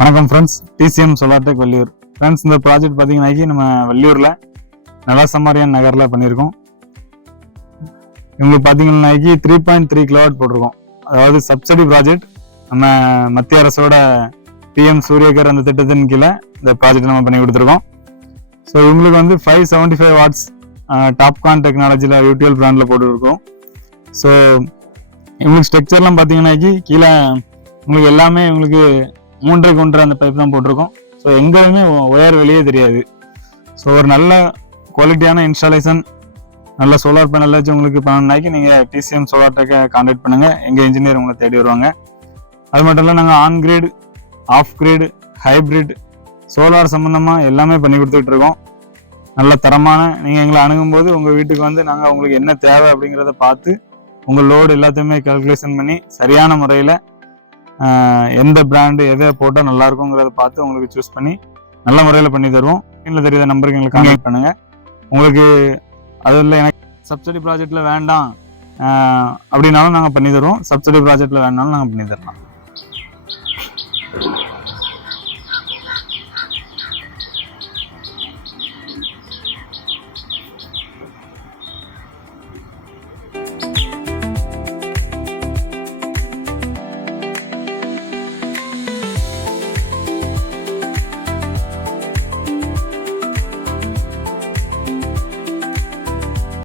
வணக்கம் friends, DCM solar tech Valliyur. Friends, இந்த project பார்த்தீங்கன்னா நம்ம வள்ளியூரில் நலசமாரியான் நகரில் பண்ணியிருக்கோம். இவங்களுக்கு பார்த்தீங்கன்னா 3.3 கிலோவாட் போட்டிருக்கோம். அதாவது சப்சிடி ப்ராஜெக்ட். நம்ம மத்திய அரசோட பிஎம் சூரியகர் அந்த திட்டத்தின் கீழே இந்த ப்ராஜெக்ட் நம்ம பண்ணி கொடுத்துருக்கோம். ஸோ இவங்களுக்கு வந்து 575 வாட்ஸ் டாப்கான் டெக்னாலஜியில் யூடிஎல் பிராண்டில் போட்டுருக்கோம். ஸோ இவங்களுக்கு ஸ்ட்ரக்சர்லாம் பார்த்தீங்கன்னா கீழே உங்களுக்கு எல்லாமே உங்களுக்கு 3x1 அந்த பைப் தான் போட்டிருக்கோம். ஸோ எங்கேயுமே ஒயர் வெளியே தெரியாது. ஸோ ஒரு நல்ல குவாலிட்டியான இன்ஸ்டாலேஷன், நல்ல சோலார் பேனல் வச்சு உங்களுக்கு பண்ணணும்னாக்கி நீங்கள் டிசிஎம் சோலார் டெக்கை கான்டாக்ட் பண்ணுங்கள். எங்கள் இன்ஜினியர் உங்களை தேடி வருவாங்க. அது மட்டும் இல்லை, நாங்கள் on grid, off grid, hybrid solar சம்மந்தமாக எல்லாமே பண்ணி கொடுத்துட்டு இருக்கோம். நல்ல தரமான நீங்கள் எங்களை அணுகும்போது உங்கள் வீட்டுக்கு வந்து நாங்கள் உங்களுக்கு என்ன தேவை அப்படிங்கிறத பார்த்து உங்கள் லோடு எல்லாத்தையுமே கால்குலேஷன் பண்ணி சரியான முறையில் எந்த பிராண்டு எதை போட்டால் நல்லா இருக்குங்கிறத பார்த்து உங்களுக்கு சூஸ் பண்ணி நல்ல முறையில் பண்ணி தருவோம். இல்லை தெரியாத நம்பருக்கு எங்களுக்கு கான்டாக்ட் பண்ணுங்கள். உங்களுக்கு அதில் எனக்கு சப்சிடி ப்ராஜெக்டில் வேண்டாம் அப்படின்னாலும் நாங்கள் பண்ணி தருவோம். சப்சிடி ப்ராஜெக்டில் வேணாலும் நாங்கள் பண்ணி தரலாம்.